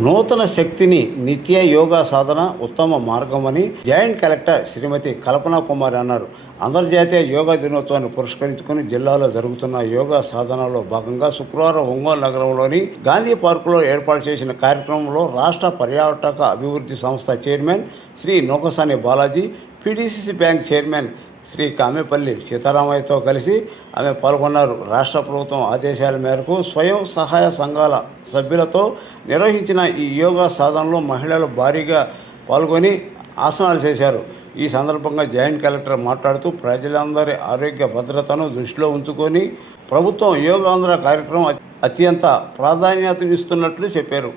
నూతన శక్తిని నిత్య యోగా సాధన ఉత్తమ మార్గమని జాయింట్ కలెక్టర్ శ్రీమతి కల్పనా కుమారి అన్నారు. అంతర్జాతీయ యోగా దినోత్సవాన్ని పురస్కరించుకుని జిల్లాలో జరుగుతున్న యోగా సాధనలో భాగంగా శుక్రవారం ఒంగోలు నగరంలోని గాంధీ పార్కులో ఏర్పాటు చేసిన కార్యక్రమంలో రాష్ట్ర పర్యాటక అభివృద్ధి సంస్థ chairman Shri Nukasani Balaji, PDCC bank chairman Shri Kamepalli సీతారామయ్యతో కలిసి ఆమె పాల్గొన్నారు. రాష్ట్ర ప్రభుత్వం ఆదేశాల మేరకు స్వయం సహాయ సంఘాల సభ్యులతో నిర్వహించిన ఈ యోగా సాధనలో మహిళలు భారీగా పాల్గొని ఆసనాలు చేశారు. ఈ సందర్భంగా జాయింట్ కలెక్టర్ మాట్లాడుతూ ప్రజలందరి ఆరోగ్య భద్రతను దృష్టిలో ఉంచుకొని ప్రభుత్వం యోగాంధ్ర కార్యక్రమం అత్యంత ప్రాధాన్యతనిస్తున్నట్లు చెప్పారు.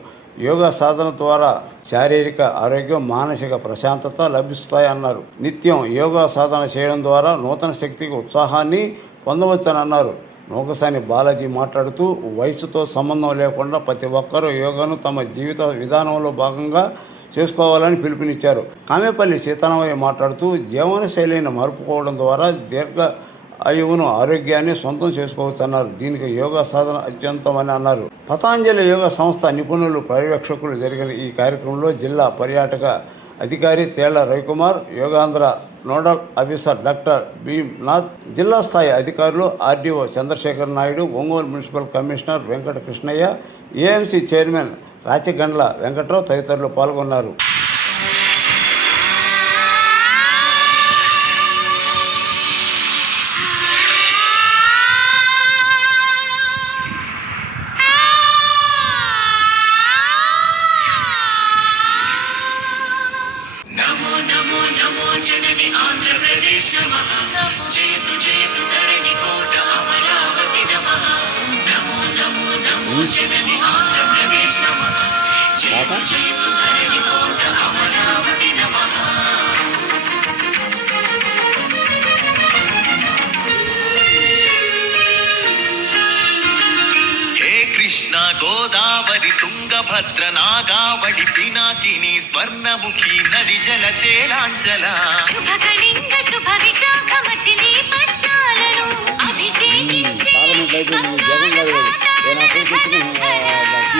యోగా సాధన ద్వారా శారీరక ఆరోగ్యం, మానసిక ప్రశాంతత లభిస్తాయన్నారు. నిత్యం యోగా సాధన చేయడం ద్వారా నూతన శక్తికి ఉత్సాహాన్ని పొందవచ్చని అన్నారు. నూకసాని బాలాజీ మాట్లాడుతూ వయసుతో సంబంధం లేకుండా ప్రతి ఒక్కరూ యోగాను తమ జీవిత విధానంలో భాగంగా చేసుకోవాలని పిలుపునిచ్చారు. కామెపల్లి సీతారామయ్య మాట్లాడుతూ జీవన శైలిని మార్పుకోవడం ద్వారా దీర్ఘ ఆయువును, ఆరోగ్యాన్ని సొంతం చేసుకోవచ్చన్నారు. దీనికి యోగా సాధన అత్యంతమని అన్నారు. పతాంజలి యోగా సంస్థ నిపుణులు, పర్యవేక్షకులు జరిగిన ఈ కార్యక్రమంలో జిల్లా పర్యాటక అధికారి Tella Ravikumar, Yogandhra nodal officer doctor Bhimnath, జిల్లా స్థాయి అధికారులు RDO Chandrasekhar Naidu, Ongole municipal commissioner Venkata Krishnaiah, AMC chairman Rachagandla Venkatrao తదితరులు పాల్గొన్నారు. जननी आंध्र प्रदेश नमः जयतु जयतु धरणी कोट अमरावती नमः नमो नमो नमो जननी आंध्र प्रदेश नमः जयतु जयतु धरणी कोट अमरावती नमः कृष्णा गोदावरी तुंगभद्र नागावळि पिनाकिनी स्वर्णमुखी नदी जल चेलांचला शुभकलिंग शुभ विशाख मछली पट्टालनु अभिषेकिंचे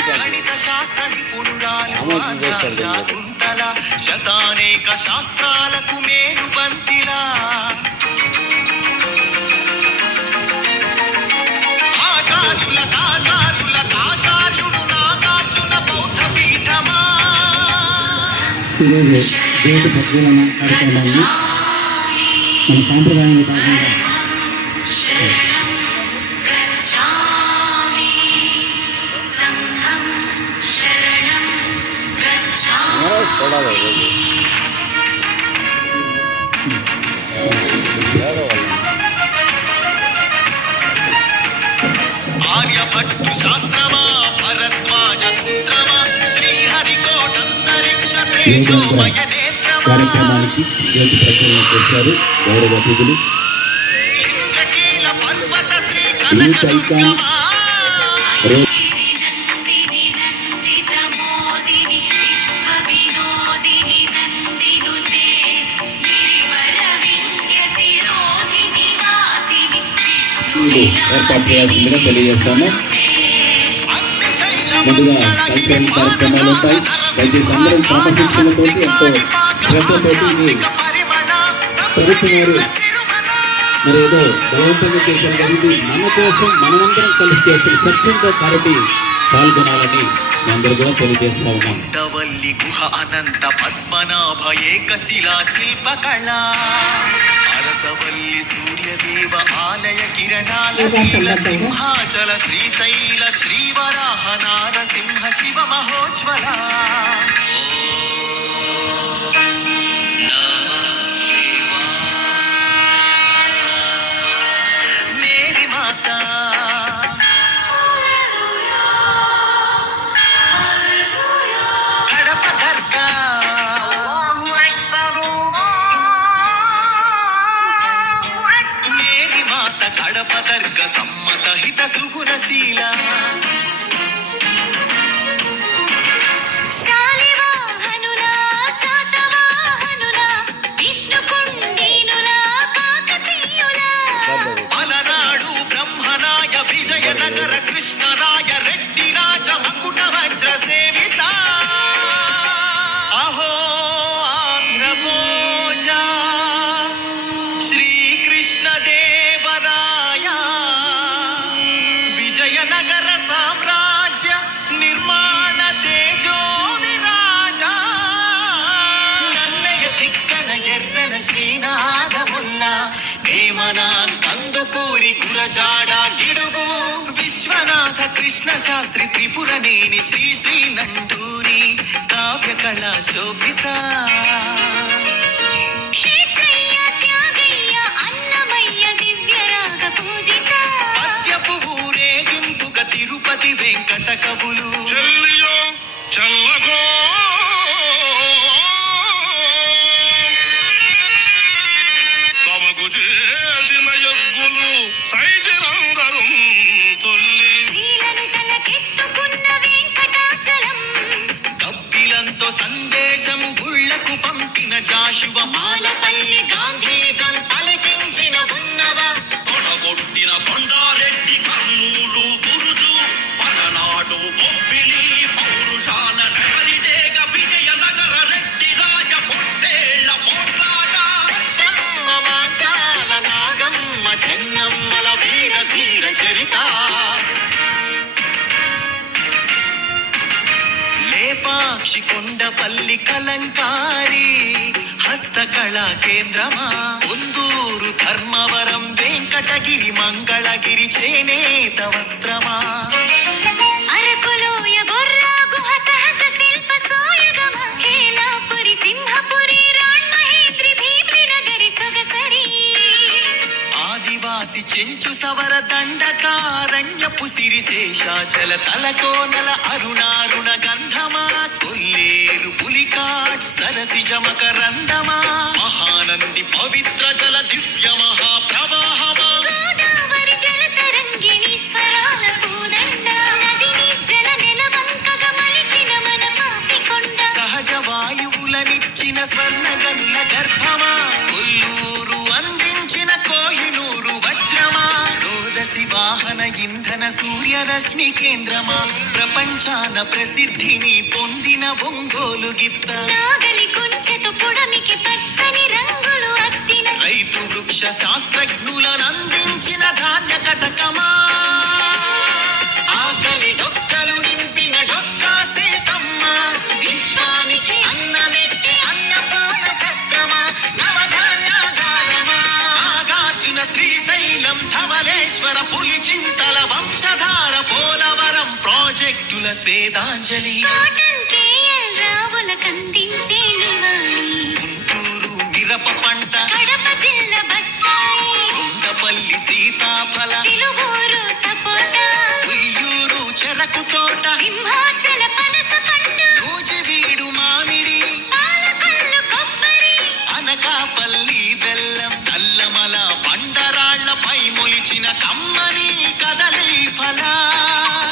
गणित शास्त्र निपुणुरालु शाकुंतल शतानेक शास्त्राలకు మేలు బంతిలా ఈరోజు దేశ భద్రమైన కార్యక్రమాన్ని మన సాంప్రదాయాన్ని భాగంగా ఆర్యభట్టు శాస్త్రమా భరద్వాజ సూత్రమా శ్రీహరికోటంతరిక్ష తేజోమయ నేత్రమా కార్యక్రమానికి జ్యోతి ప్రజ్వలన చేశారు గౌరవ అతిథులు. ఇంద్రకీల పర్వత శ్రీ కనకదుర్గమా ఏర్పాటు చేయాల్సిందిగా తెలియజేస్తాము. ముందుగా కల్చరల్ కార్యక్రమాలు ఉంటాయి. దయచేసి అందరం క్రమశిక్షణతోటి ఎంతో శ్రద్ధతోటి ప్రభుత్వం మరి ఏదో బలవంతంగా చేశారు కాబట్టి మన కోసం మనమందరం కలిసి చేస్తున్న సత్యంతో కాబట్టి పాల్గొనాలని అందరూ కూడా తెలియజేస్తా ఉన్నాం. డవల్లి గుహ అనంత పద్మనాభ ఏకశిలా శిల్పకళ అరసవల్లి సూర్యదేవ ఆలయ కిరణాల సింహాచల శ్రీశైల శ్రీవరాహ నారసింహ శివ మహోజ్వల మేరీ మాతా కడప దర్గా మేరీ మాత కడప దర్గా సమ్మత హిత సుగుణశీల శాలి ఊరి గురజాడ గిడుగు విశ్వనాథ కృష్ణ శాస్త్రి త్రిపురనేని శ్రీ శ్రీ నండూరి కావ్య కళా శోభిత క్షేత్రయ్య త్యాగయ్య అన్నమయ్య దివ్యరాగ పూజిత పద్యపు ఊరేగింపుగా తిరుపతి వెంకట కవులు చెల్లియో చల్లగో తమకు చేసిన యజ్ఞులు సైచిరందరు తొల్లి స్త్రీలను తలకెత్తుకున్న వెంకటాచలం కప్పిలంతో సందేశం గుళ్లకు పంపిన జాషువ మాలపల్లి గాంధీజం పలికించిన ఉన్నవ కొడగొట్టిన కొండారెడ్డి కర్నూలు బురుజు పలనాడు బొబ్బిలి పౌరుషాల నగరిడేగ విజయనగర రెడ్డి రాజ పొట్టేళ్ల పోట్లాట పెద్దమ్మ మాంచాల నాగమ్మ చెన్నమ్మల వీర ధీర చరిత లేపాక్షి కొండపల్లి కలంకారి హస్తకళా కేంద్రమా ఉందూరు ధర్మవరం వెంకటగిరి మంగళగిరి చేనేత వస్త్రమా అరకులోయ బొర్రా గుహ సహజ శిల్ప సోయగమ హేలాపురి సింహపురి రాణ్మహేంద్రి భీమ్లి నగరి సొగసరి ఆదివాసి చెంచు సవర దండకారణ్యపు సిరి శేషాచల తలకోనల అరుణారుణ గంధమా కొల్లేరు పులికాట్ సరసి జమకరందమా మహానంది పవిత్ర జల దివ్య మహాప్రవాహమా గోదావరి జలతరంగిణి స్వరాల పూదండ నదిని జల నెలవంకగా మలిచిన మన పాపికొండ సహజ వాయువులనిచ్చిన స్వర్ణ గనుల గర్భమా కొల్లూరు అందించిన కోహినూరు వజ్రమా రోదసి వాహన ఇంధన సూర్యరశ్మి కేంద్రమా ప్రపంచాన ప్రసిద్ధిని పొందిన ఒంగోలు గిత్త నాగలి కుంచెతో పొడమికి పచ్చని రంగులు అద్దిన రైతు వృక్ష శాస్త్రజ్ఞులను అందించిన ధాన్య కటకమా ఆకలి డొక్కలు నింపిన డొక్కా సీతమ్మ విశ్వానికి అన్నమెట్టి అన్నపూర్ణ సత్రమా నవధాన్యాగారమా నాగార్జున శ్రీశైలం ధవలేశ్వర పులిచింతల వంశధార పోలవరం ప్రాజెక్టుల స్వేదాంజలి కాటన్ కేఎల్ రావుల కందించే నివాళి గుంటూరు మిరప పంట కడప జిల్లా బత్తాయి ఉండపల్లి సీతాఫల చిలువూరు సపోటా ఉయ్యూరు చెరకు తోట సింహాచల పనస పండు నూజివీడు మామిడి పాలకొల్లు కొబ్బరి అనకాపల్లి బెల్లం నల్లమల బండరాళ్లపై మొలిచిన కమ్మని కదలి ఫల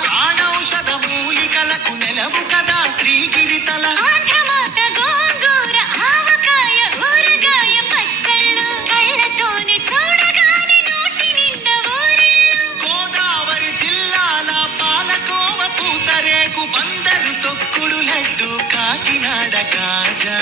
ప్రాణౌషధ మూలికలకు నెలవు కదా శ్రీగిరితల ఆంధ్రమాత గోంగూర ఆవకాయ ఊరగాయ పచ్చళ్ళు కళ్ళతోనే చూడగానే నోటి నిండా ఊరిళ్ళు గోదావరి జిల్లాల పాలకోవ పూతరేకు బందరు తొక్కుడు లడ్డు కాకినాడ కాజా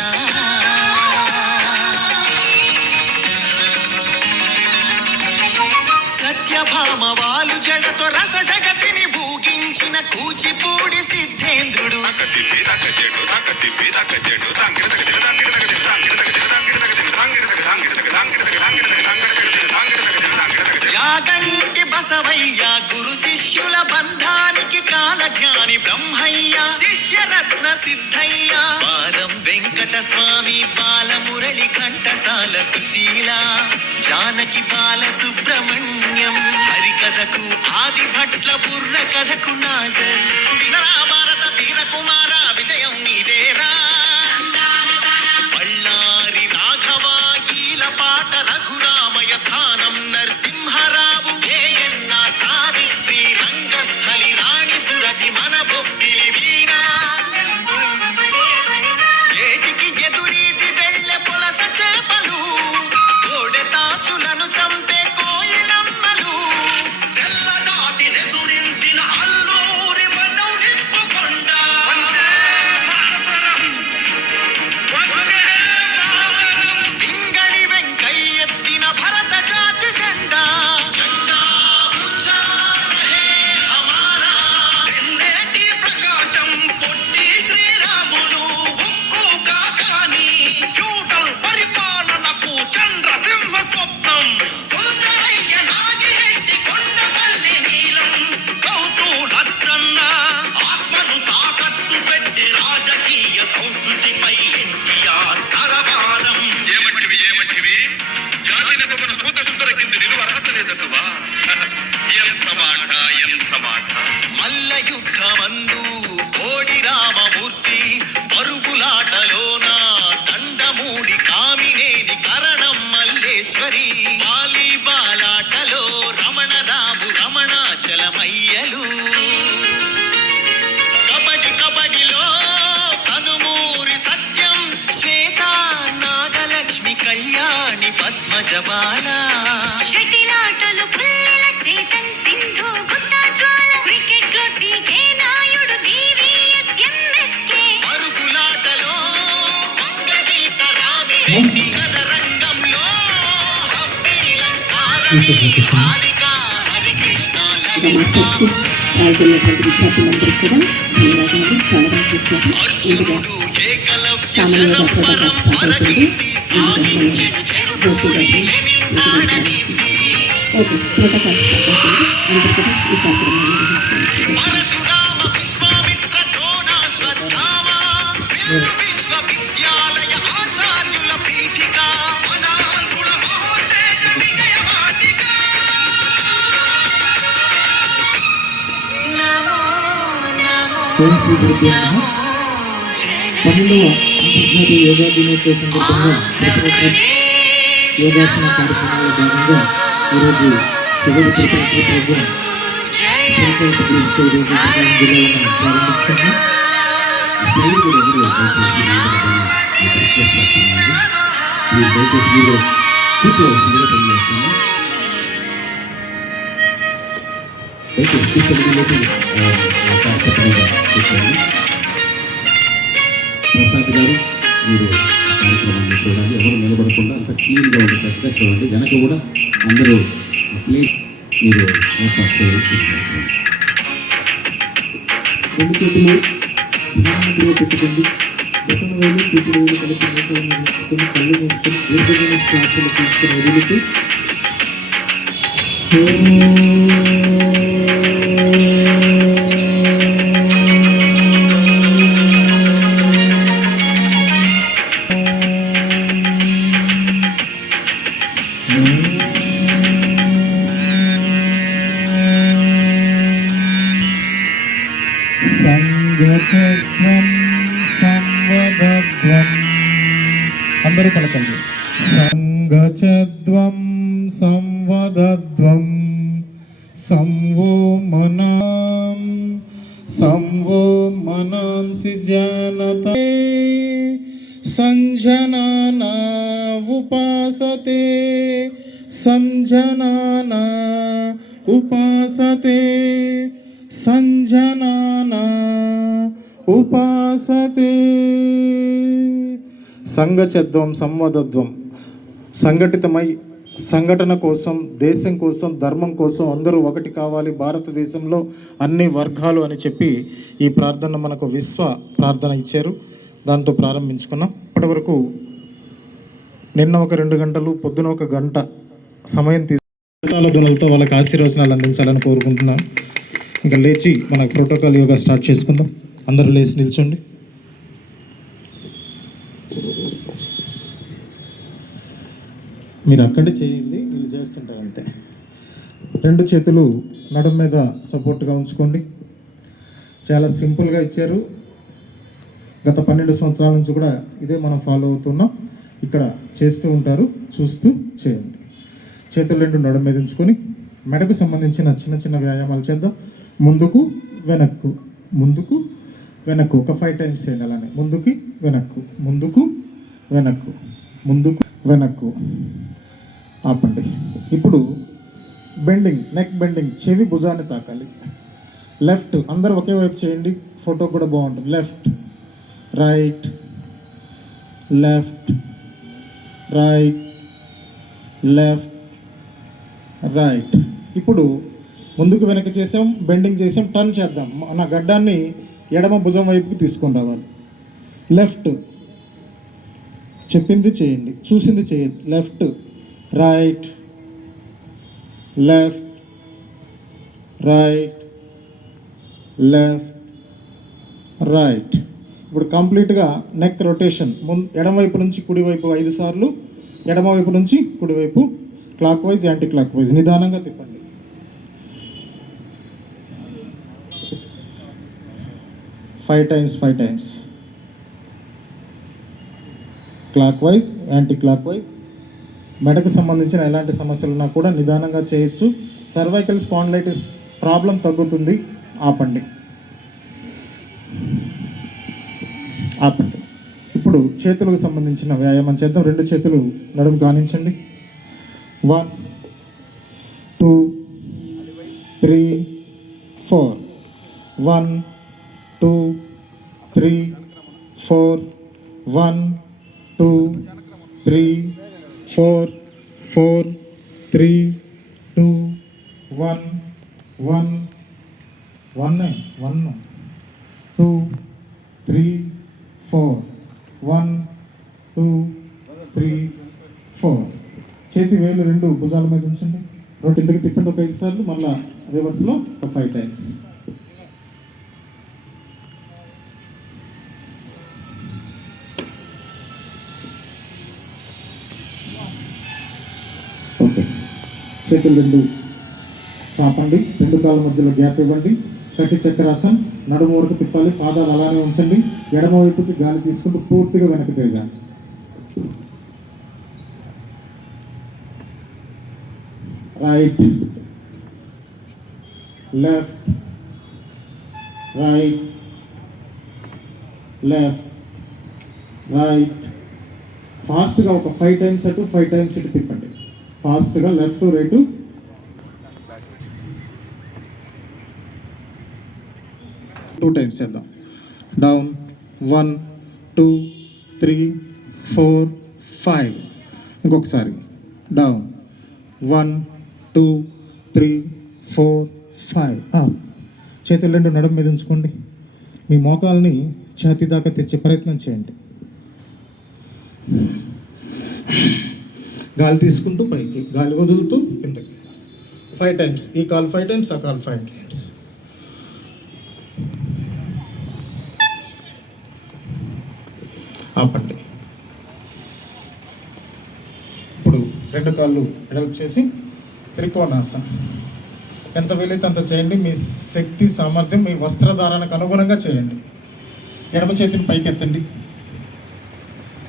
సత్యభామ వాలు జడతో రస జగతిని భూగించిన కూచిపూడి సిద్ధేంద్రుడు యాగంటి బసవయ్య గురు శిష్యుల బంధానికి కాలజ్ఞాని బ్రహ్మయ్య శిష్యరత్న సిద్ధయ్య వారం వెంకట స్వామి బాలమురళి ఘంటసాల సుశీల జానకి బాల సుబ్రహ్మణ్యం హరికథకు ఆది భట్ల బుర్ర కథకు నాజర్ వినరా భారత వీరకుమార విజయం నీదేరా బళ్ళారి రాఘవ ఈలపాట రఘురామయ స్థానం నరసింహరావు ఏయన్న సావిత్రి రంగస్థలి రాణి సురభి మన బొబ్బిలి వీణ ఏటికి ఎదురీది వెళ్ళె పొలస చేపలు కోడె తాచులను చంపే కోయిలమ్మలు తెల్లదాటి నెదురించిన అల్లూరి వన బ్రజబాల షటిలాటలు పుల్లెల చేతన్ సింధు గుత్తా జ్వాల క్రికెట్ లో సీకే నాయుడు డివిఎస్ ఎంఎస్కే పరుగులాటలో వంగవీత రామిరెడ్డి చదరంగంలో హంపీలంకారని హారిక హరికృష్ణ అర్జునుడు ఏకలవ్య శరపరం కీర్తి సాధించెను చెరుగూరి లెనిన్గ్రాడ్ పరశురామ విశ్వామిత్ర ద్రోణాశ్వత్థామ విశ్వవిద్యాలయ ఆచార్యుల పీఠిక అనాథుల మహోత్తేజ విజయ వాటిక నమో నమో నమో పన్నెండవ అంతర్జాతీయ యోగా దినోత్సవ సందర్భంగా యోగాసన కార్యక్రమాల భాగంగా ఈరోజు చివరి ప్రోగ్రాం జిల్లాలను ప్రారంభిస్తున్నాం. ప్రసాద్ గారు మీరు కార్యక్రమాన్ని చూడాలి, ఎవరు నిలబడకుండా అంత క్లీన్గా ఉండేటట్టుగా చూడండి. వెనక కూడా అందరూ ప్లేస్ మీరు ఏర్పాటు చేయాలి. రెండు చేతులు ధ్యానంలో పెట్టుకోండి. ప్రథమ వేలు ఇప్పుడు వేలు కలిపి పెట్టుకుని కళ్ళు నిమిషం దీర్ఘమైన శ్వాసలు తీసుకుని వదులుతూ అందరూ పలకండి. సంగచద్వం సంవదద్వం సంవో మనాంసి జానతే సంజనానా ఉపాసతే సంజనానా ఉపాసతే సంజనానా ఉపాసతే. సంఘచద్వం సంవదద్వం సంఘటితమై సంఘటన కోసం, దేశం కోసం, ధర్మం కోసం అందరూ ఒకటి కావాలి భారతదేశంలో అన్ని వర్గాలు అని చెప్పి ఈ ప్రార్థన మనకు విశ్వ ప్రార్థన ఇచ్చారు. దాంతో ప్రారంభించుకున్నాం. ఇప్పటివరకు నిన్న ఒక 2 గంటలు, పొద్దున 1 గంట సమయం ధ్వనులతో వాళ్ళకి ఆశీర్వచనాలు అందించాలని కోరుకుంటున్నాం. ఇంకా లేచి మన ప్రోటోకాల్ యోగా స్టార్ట్ చేసుకుందాం. అందరూ లేచి నిల్చోండి. మీరు అక్కడే చేయండి, వీళ్ళు చేస్తుంటారు అంతే. 2 చేతులు నడుం మీద సపోర్ట్గా ఉంచుకోండి. చాలా సింపుల్గా ఇచ్చారు. గత 12 సంవత్సరాల నుంచి కూడా ఇదే మనం ఫాలో అవుతున్నాం. ఇక్కడ చేస్తూ ఉంటారు, చూస్తూ చేయండి. చేతులు 2 నడుం మీద ఉంచుకొని మెడకు సంబంధించిన చిన్న చిన్న వ్యాయామాలు చేద్దాం. ముందుకు వెనక్కు, ముందుకు వెనక్కు ఒక 5 టైమ్స్ చేయండి. అలానే ముందుకి వెనక్కు, ముందుకు వెనక్కు, ముందుకు వెనక్కు. ఆపండి. ఇప్పుడు బెండింగ్, నెక్ బెండింగ్, చెవి భుజాన్ని తాకాలి. లెఫ్ట్ అందరూ ఒకే వైపు చేయండి, ఫోటో కూడా బాగుంటుంది. Left right, left right, left right. ఇప్పుడు ముందుకు వెనక్కి చేసాం, బెండింగ్ చేసాం, టర్న్ చేద్దాం. మన గడ్డాన్ని ఎడమ భుజం వైపుకి తీసుకొని రావాలి. లెఫ్ట్ చెప్పింది చేయండి, చూసింది చేయండి. Left right, left right, left right. ఇప్పుడు కంప్లీట్గా నెక్ రొటేషన్. ఎడమ వైపు నుంచి కుడివైపు 5 సార్లు, ఎడమ వైపు నుంచి కుడివైపు, clock wise anti clock wise. నిదానంగా తిప్పండి. Five times clock wise anti clock wise. మెడకు సంబంధించిన ఎలాంటి సమస్యలు ఉన్నా కూడా నిదానంగా చేయొచ్చు. సర్వైకల్ స్పాండిలైటిస్ ప్రాబ్లం తగ్గుతుంది. ఆపండి. ఇప్పుడు చేతులకు సంబంధించిన వ్యాయామం చేద్దాం. 2 చేతులు నడుము కానించండి. 1 2 3 4 1 2 3 4 1 2 3 4 4 3 2 1 1 1 2 3 4 1 2 3 4 చేతి వేలు రెండు భుజాల మీద ఉంచండి. రెండు ఇంటికి తిప్పండి ఒక 5 సార్లు, మళ్ళా రివర్స్లో ఒక 5 టైమ్స్. ఓకే, చేతులు రెండు చాపండి, రెండు కాళ్ళ మధ్యలో గ్యాప్ ఇవ్వండి. కట్టి చక్రాసన్, నడుము వరకు తిప్పాలి, పాదాలు అలానే ఉంచండి. ఎడమ వైపుకి గాలి తీసుకుంటూ పూర్తిగా వెనక్కి తిరగాలి. Right left right left right. ఫాస్ట్గా ఒక 5 టైమ్స్ అటు 5 టైమ్స్ ఇటు తిప్పండి. ఫాస్ట్గా లెఫ్ట్ రైట్. 2 టైమ్స్ చేద్దాం. డౌన్ 1 2 3 4 5. ఇంకొకసారి డౌన్ 1 2 3 4 5. చేతులు రెండు నడుము మీద ఉంచుకోండి. మీ మోకాల్ని ఛాతీ దాకా తెచ్చే ప్రయత్నం చేయండి. గాలి తీసుకుంటూ పైకి, గాలి వదులుతూ కిందకి. 5 టైమ్స్. ఈ కాల్ 5 టైమ్స్, ఆ కాల్ 5 టైమ్స్. ఆపండి. ఇప్పుడు రెండు కాళ్ళు ఎడల్పు చేసి త్రికోణాసనం. ఎంత వీలైతే అంత చేయండి. మీ శక్తి సామర్థ్యం, మీ వస్త్రధారణకు అనుగుణంగా చేయండి. ఎడమ చేతిని పైకి ఎత్తండి,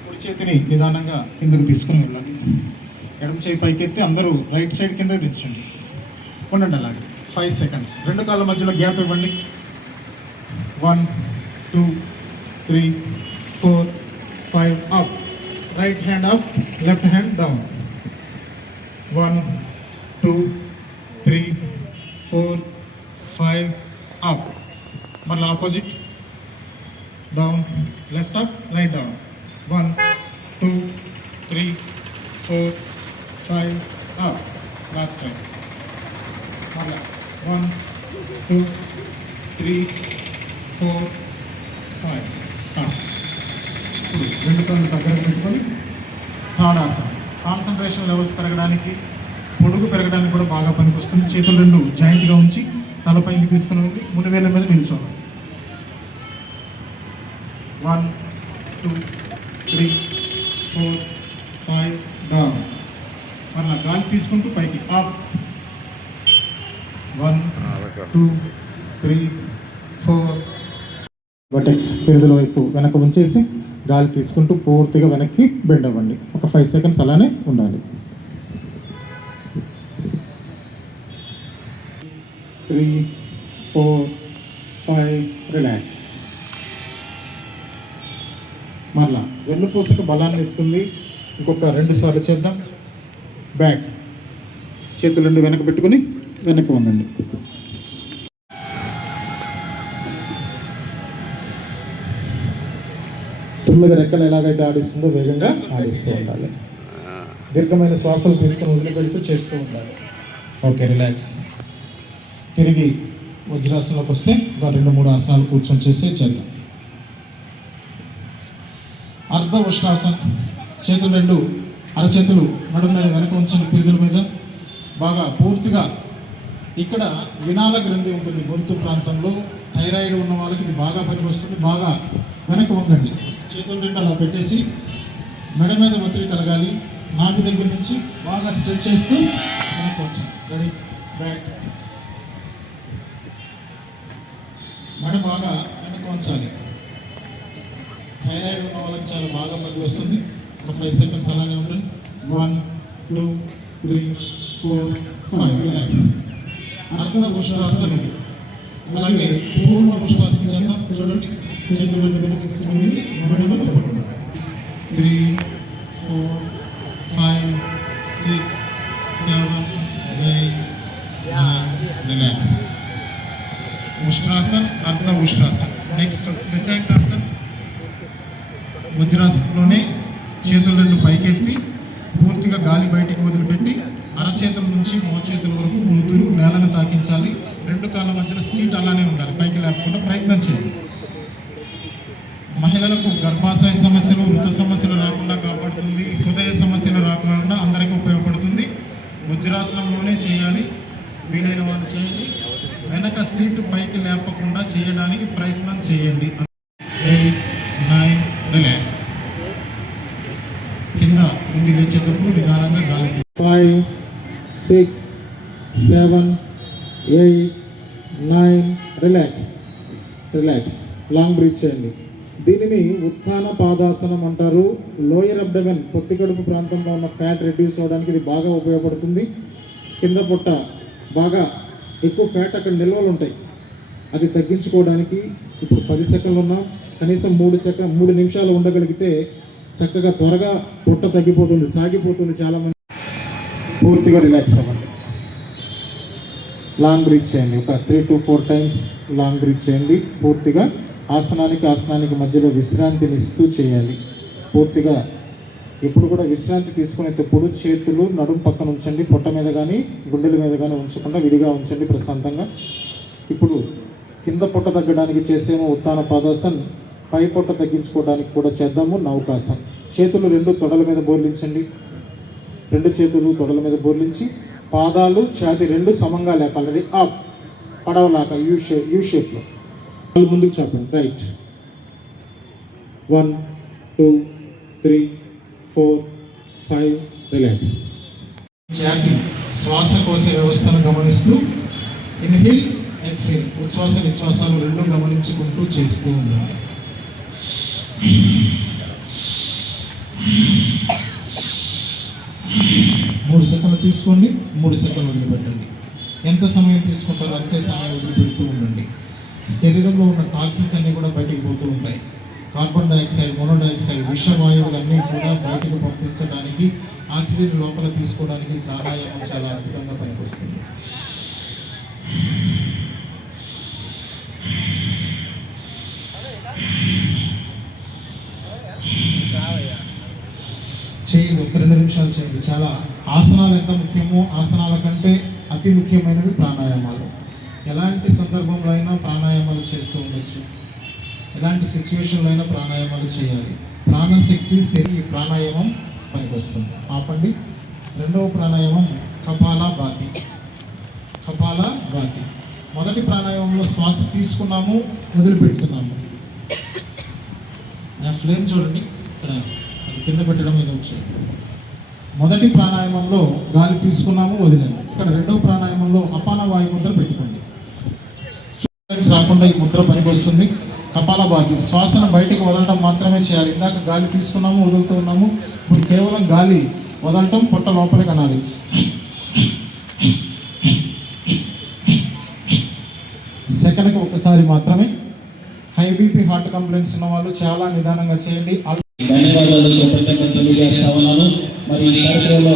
కుడి చేతిని నిదానంగా కిందకు తీసుకుని వెళ్ళండి. ఎడమ చేతి పైకి ఎత్తి అందరూ రైట్ సైడ్ కింద తెచ్చండి. ఉండండి అలాగే 5 సెకండ్స్. రెండు కాళ్ళ మధ్యలో గ్యాప్ ఇవ్వండి. 1 2 3 4 5. Up. Right hand up, left hand down. 1 2 3 4 5. Up. మళ్ళీ opposite. Down, left up, right down. 1 2 3 4 5. Up. Last time. మళ్ళీ 1 2 3 4 5. అప్. ఇప్పుడు రెండు కళ్ళు దగ్గర పెట్టుకొని తాడాసనం. కాన్సన్ట్రేషన్ లెవెల్స్ పెరగడానికి, పొడుగు పెరగడానికి కూడా బాగా పనికొస్తుంది. చేతులు రెండు జాయింట్గా ఉంచి తలపైకి తీసుకుని ఉంది, మునివేళ్ళ మీద నిల్చోవాలి. 1 2 3 4 5. డౌన్. మళ్ళీ గాలి తీసుకుంటూ పైకి. అప్. 1 2 3 4. వర్టెక్స్ పిరుదుల వైపు వెనక ఉంచేసి గాలి తీసుకుంటూ పూర్తిగా వెనక్కి బెండ్ అవ్వండి. ఒక 5 సెకండ్స్ అలానే ఉండాలి. 3 4 5. రిలాక్స్. మరలా వెన్నుపూసకు బలాన్ని ఇస్తుంది. ఇంకొక 2 సార్లు చేద్దాం. బ్యాక్. చేతులు రెండు వెనక పెట్టుకుని వెనక్కి ఉండండి. తుమ్మిద రెక్కలు ఎలాగైతే ఆడిస్తుందో వేగంగా ఆడిస్తూ ఉండాలి. దీర్ఘమైన శ్వాసలు తీసుకుని వదిలిపెడుతూ చేస్తూ ఉండాలి. Okay, relax. తిరిగి వజ్రాసనంలోకి వస్తే ఒక 2-3 ఆసనాలు కూర్చొని చేద్దాం. అర్ధ ఉష్ట్రాసనం. చేతులు రెండు అరచేతులు నడుము మీద వెనక ఉంచండి. పిరుదుల మీద బాగా పూర్తిగా. ఇక్కడ వినాల గ్రంథి ఉంటుంది గొంతు ప్రాంతంలో. థైరాయిడ్ ఉన్న వాళ్ళకి ఇది బాగా పనికొస్తుంది. బాగా వెనక వంగండి. చేతులు రెండు అలా పెట్టేసి మెడ మీద ఒత్తిడి కలగాలి. నాభి దగ్గర నుంచి బాగా స్ట్రెచ్ చేస్తూ వెనక వచ్చి రెడీ. బ్యాక్. మెడ బాగా వెనక ఉంచాలి. థైరాయిడ్ ఉన్న వాళ్ళకి చాలా బాగా పని వస్తుంది. ఒక 5 సెకండ్స్ అలానే ఉండండి. 1 2 3 4 5. రిలాక్స్. అర్ధ ఉష్ట్రాసనం ఇది. అలాగే పూర్ణ ఉష్ట్రాసనం చేద్దాం. చూడండి, చేతులు రెండు వెనక్కి తీసుకుని మెడ మీద పట్టుకోండి. 3 4 5 6 ఉష్ట్రాసన్. నెక్స్ట్ శశాంకాసన్. వజ్రాసనంలోనే చేతులు రెండు పైకెత్తి పూర్తిగా గాలి బయటికి వదిలిపెట్టి అరచేతుల నుంచి మోచేతుల వరకు ముదురు నేలను తాకించాలి. రెండు కాళ్ళ మధ్యలో సీట్ అలానే ఉండాలి, పైకి లేకుండా ప్రయత్నం చేయాలి. మహిళలకు గర్భాశయ సమస్యలు, వృద్ధ సమస్యలు రాకుండా కాపాడుతుంది. హృదయ సమస్యలు రాకుండా అందరికీ ఉపయోగపడుతుంది. వజ్రాసనంలోనే చేయాలి. వీలైన వాళ్ళు చేయండి. వెనక సీటు పైకి లేపకుండా చేయడానికి ప్రయత్నం చేయండి. 8, 9 రిలాక్స్. కింద ఉండి లేచేటప్పుడు నిదానంగా గాలికి 5, 6, 7, 8, 9 రిలాక్స్. రిలాక్స్. లాంగ్ బ్రీత్ చేయండి. దీనిని ఉత్థాన పాదాసనం అంటారు. లోయర్ అబ్డమెన్ పొత్తి కడుపు ప్రాంతంలో ఉన్న ఫ్యాట్ రెడ్యూస్ అవ్వడానికి ఇది బాగా ఉపయోగపడుతుంది. కింద పొట్ట బాగా ఎక్కువ ఫ్యాట్ అక్కడ నిల్వలు ఉంటాయి, అది తగ్గించుకోవడానికి ఇప్పుడు 10 సెకండ్లు ఉన్నాం. కనీసం 3 నిమిషాలు ఉండగలిగితే చక్కగా త్వరగా పొట్ట తగ్గిపోతుంది, సాగిపోతుంది. చాలామంది పూర్తిగా రిలాక్స్ అవ్వండి. లాంగ్ బ్రీత్ చేయండి. ఒక 3 to 4 టైమ్స్ లాంగ్ బ్రీత్ చేయండి. పూర్తిగా ఆసనానికి మధ్యలో విశ్రాంతిని ఇస్తూ చేయాలి. పూర్తిగా ఎప్పుడు కూడా విశ్రాంతి తీసుకునేటప్పుడు చేతులు నడుం పక్కన ఉంచండి, పొట్ట మీద కానీ గుండెల మీద కానీ ఉంచకుండా విడిగా ఉంచండి ప్రశాంతంగా. ఇప్పుడు కింద పొట్ట తగ్గడానికి చేసేమో ఉత్తాన పాదాసన్, పై పొట్ట తగ్గించుకోవడానికి కూడా చేద్దాము నౌకాసన్. చేతులు రెండు తొడల మీద బోర్లించండి. 2 చేతులు తొడల మీద బోర్లించి పాదాలు ఛాతి రెండు సమంగా లేపాలి. అప్ పడవలాగా యూ షేప్లో ముందుకు చాపండి. రైట్. 1, 2, 3, 4, 5 రిలాక్స్. ఛాతి శ్వాసకోశ వ్యవస్థను గమనిస్తూ ఇన్హేల్, ఎక్సేల్, ఉచ్ఛ్వాస నిశ్వాసాలు రెండు గమనించుకుంటూ చేస్తూ ఉండాలి. 3 సెకండ్లు తీసుకోండి, 3 సెకండ్లు వదిలిపెట్టండి. ఎంత సమయం తీసుకుంటారో అంతే సమయం వదిలిపెడుతూ ఉండండి. శరీరంలో ఉన్న టాక్సిన్స్ అన్నీ కూడా బయటికి పోతూ ఉంటాయి. కార్బన్ డైఆక్సైడ్, మోనోడైఆక్సైడ్, విషవాయువులన్నీ కూడా బయటకు పంపించడానికి, ఆక్సిజన్ లోపల తీసుకోవడానికి ప్రాణాయామం చాలా అద్భుతంగా పనికొస్తుంది. చేయండి. ఒక 2 నిమిషాలు చేయండి. చాలా ఆసనాలు ఎంత ముఖ్యమో ఆసనాల కంటే అతి ముఖ్యమైనవి ప్రాణాయామాలు. ఎలాంటి సందర్భంలో అయినా ప్రాణాయామాలు చేస్తూ ఉండొచ్చు, ఎలాంటి సిచ్యువేషన్లో అయినా ప్రాణాయామాలు చేయాలి. ప్రాణశక్తి శరీర ప్రాణాయామం పనికొస్తుంది. ఆపండి. 2వ ప్రాణాయామం కపాలభాతి. కపాలభాతి. మొదటి ప్రాణాయామంలో శ్వాస తీసుకున్నాము, వదిలిపెడుతున్నాము. నా ఫ్లేమ్ చూడండి, ఇక్కడ అది కింద పెట్టడం మీద వచ్చాయి. మొదటి ప్రాణాయామంలో గాలి తీసుకున్నాము, వదిలేము. ఇక్కడ 2వ ప్రాణాయామంలో అపాన వాయు ముద్ర పెట్టుకోండి. రాకుండా ఈ ముద్ర పనికి వస్తుంది. కపాలభాతి. శ్వాసను బయటకు వదలడం మాత్రమే చేయాలి. ఇందాక గాలి తీసుకున్నాము, వదులుతూ ఉన్నాము. ఇప్పుడు కేవలం గాలి వదలటం, పొట్ట లోపలికి అనాలి. సెకండ్కి ఒకసారి మాత్రమే. హై బీపీ, హార్ట్ కంప్లైంట్స్ ఉన్న వాళ్ళు చాలా నిదానంగా చేయండి. ధన్యవాదాలు తెలియజేస్తా ఉన్నాను. మరి ఈ కార్యక్రమంలో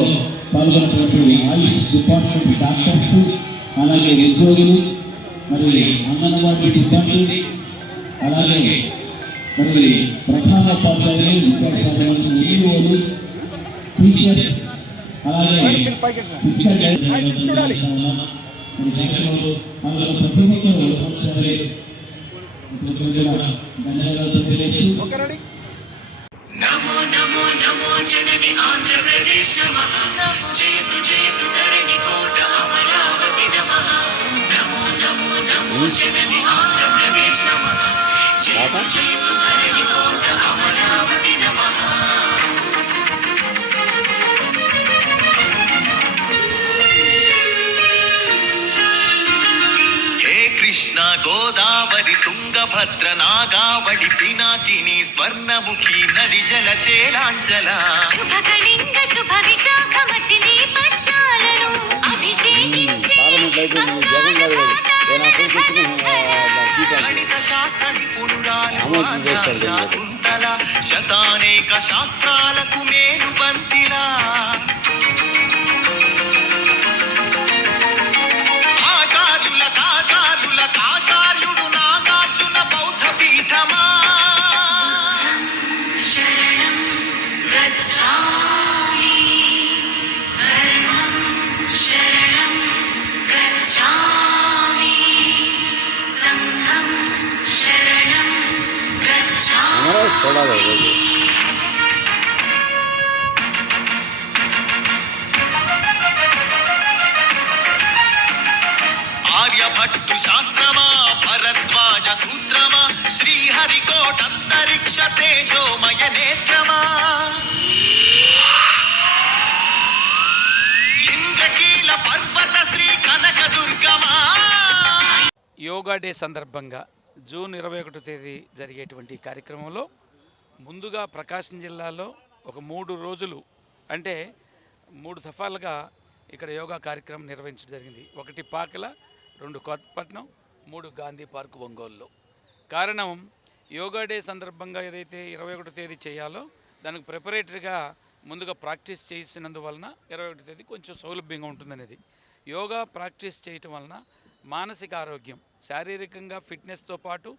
పాల్గొన్నటువంటి ఆయుష్ డిపార్ట్మెంట్ డాక్టర్స్, అలాగే ఉద్యోగులు, మరి అంగన్వాడీ డిపార్ట్మెంట్, అలాగే మరి ప్రధాన ఉపాధ్యాయులు, విద్యాశాఖలు, ఈఓలు, టీచర్స్, అలాగే ధన్యవాదాలు తెలియజేస్తూ నమో నమో నమో జనని ఆంధ్రప్రదేశ్ నమః జయతు జయతు ధరణి కోట అమరావతి నమః నమో నమో నమో జనని ఆంధ్రప్రదేశ్ నమః జయతు జయతు ధరణి కోట అమరావతి నమః. కృష్ణ గోదావరి తుంగభద్ర నాగావళి పినాకిని స్వర్ణముఖి నది జల చేలాంచల శుభకళింగ శుభ విశాఖ మచిలీ పట్నాలను అభిషేకించే గణిత శాస్త్ర నిపుణురాలు శాకుంతల శతానేక శాస్త్రాలకు మేలు బంతిలా ఆచార్యుడు నాగార్జున చూడాలి రోజు. ఆర్యభట్టు శాస్త్రమా భరద్వాజ సూత్రమా శ్రీహరికోటంతరిక్ష తేజోమయ నేత్రమా ఇంద్రకీల పర్వత శ్రీ కనక దుర్గమా. యోగా డే సందర్భంగా జూన్ 21 తేదీ జరిగేటువంటి ఈ కార్యక్రమంలో ముందుగా ప్రకాశం జిల్లాలో ఒక 3 రోజులు అంటే 3 దఫాలుగా ఇక్కడ యోగా కార్యక్రమం నిర్వహించడం జరిగింది. 1 పాకల, 2 కొత్తపట్నం, 3 గాంధీ పార్క్ ఒంగోలులో. కారణం యోగా డే సందర్భంగా ఏదైతే 21 తేదీ చేయాలో దానికి ప్రిపరేటరీగా ముందుగా ప్రాక్టీస్ చేసినందువలన 21 తేదీ కొంచెం సౌలభ్యంగా ఉంటుందనేది. యోగా ప్రాక్టీస్ చేయటం వలన మానసిక ఆరోగ్యం, శారీరకంగా ఫిట్నెస్తో పాటు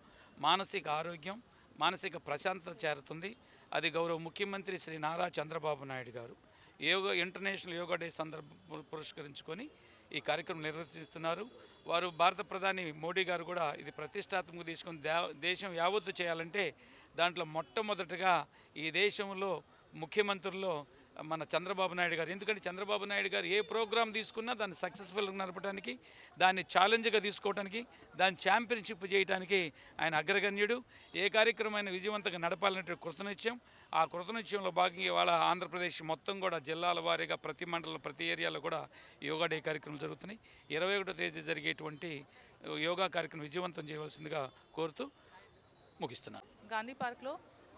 మానసిక ఆరోగ్యం, మానసిక ప్రశాంతత చేరుతుంది. అది గౌరవ ముఖ్యమంత్రి శ్రీ నారా చంద్రబాబు నాయుడు గారు ఇంటర్నేషనల్ యోగా డే సందర్భం పురస్కరించుకొని ఈ కార్యక్రమం నిర్వహిస్తున్నారు. వారు భారత ప్రధాని మోడీ గారు కూడా ఇది ప్రతిష్టాత్మకంగా తీసుకొని దేశం యావత్తు చేయాలంటే దాంట్లో మొట్టమొదటగా ఈ దేశంలో ముఖ్యమంత్రుల్లో మన చంద్రబాబు నాయుడు గారు. ఎందుకంటే చంద్రబాబు నాయుడు గారు ఏ ప్రోగ్రాం తీసుకున్నా దాన్ని సక్సెస్ఫుల్గా నడపడానికి, దాన్ని ఛాలెంజ్గా తీసుకోవడానికి, దాన్ని ఛాంపియన్షిప్ చేయడానికి ఆయన అగ్రగణ్యుడు. ఏ కార్యక్రమాన్ని విజయవంతంగా నడపాలనే కృతనిశ్చయం. ఆ కృతనిశ్చయంలో భాగంగా ఇవాళ ఆంధ్రప్రదేశ్ మొత్తం కూడా జిల్లాల వారీగా ప్రతి మండలం, ప్రతి ఏరియాలో కూడా యోగా డే కార్యక్రమాలు జరుగుతున్నాయి. 21 తేదీ జరిగేటువంటి యోగా కార్యక్రమం విజయవంతం చేయవలసిందిగా కోరుతూ ముగిస్తున్నాను. గాంధీ పార్క్లో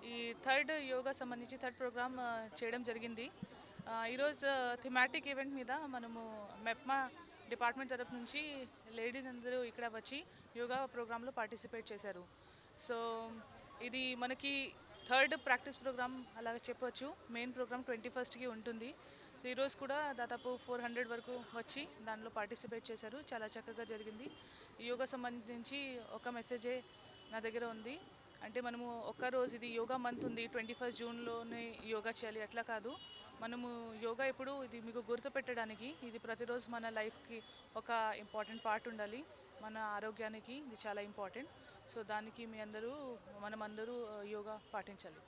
ఈ థర్డ్ యోగా సంబంధించి థర్డ్ ప్రోగ్రామ్ చేయడం జరిగింది. ఈరోజు థిమాటిక్ ఈవెంట్ మీద మనము మెప్మా డిపార్ట్మెంట్ తరఫు నుంచి లేడీస్ అందరూ ఇక్కడ వచ్చి యోగా ప్రోగ్రాంలో పార్టిసిపేట్ చేశారు. సో ఇది మనకి థర్డ్ ప్రాక్టీస్ ప్రోగ్రామ్ అలాగే చెప్పవచ్చు. మెయిన్ ప్రోగ్రామ్ 21కి ఉంటుంది. సో ఈరోజు కూడా దాదాపు 400 వరకు వచ్చి దానిలో పార్టిసిపేట్ చేశారు. చాలా చక్కగా జరిగింది. ఈ యోగా సంబంధించి ఒక మెసేజే నా దగ్గర ఉంది. అంటే మనము ఒక్కరోజు ఇది యోగా మంత్ ఉంది, 21 జూన్లోనే యోగా చేయాలి అట్లా కాదు. మనము యోగా ఎప్పుడు ఇది మీకు గుర్తుపెట్టడానికి, ఇది ప్రతిరోజు మన లైఫ్కి ఒక ఇంపార్టెంట్ పార్ట్ ఉండాలి. మన ఆరోగ్యానికి ఇది చాలా ఇంపార్టెంట్. సో దానికి మనమందరూ యోగా పాటించాలి.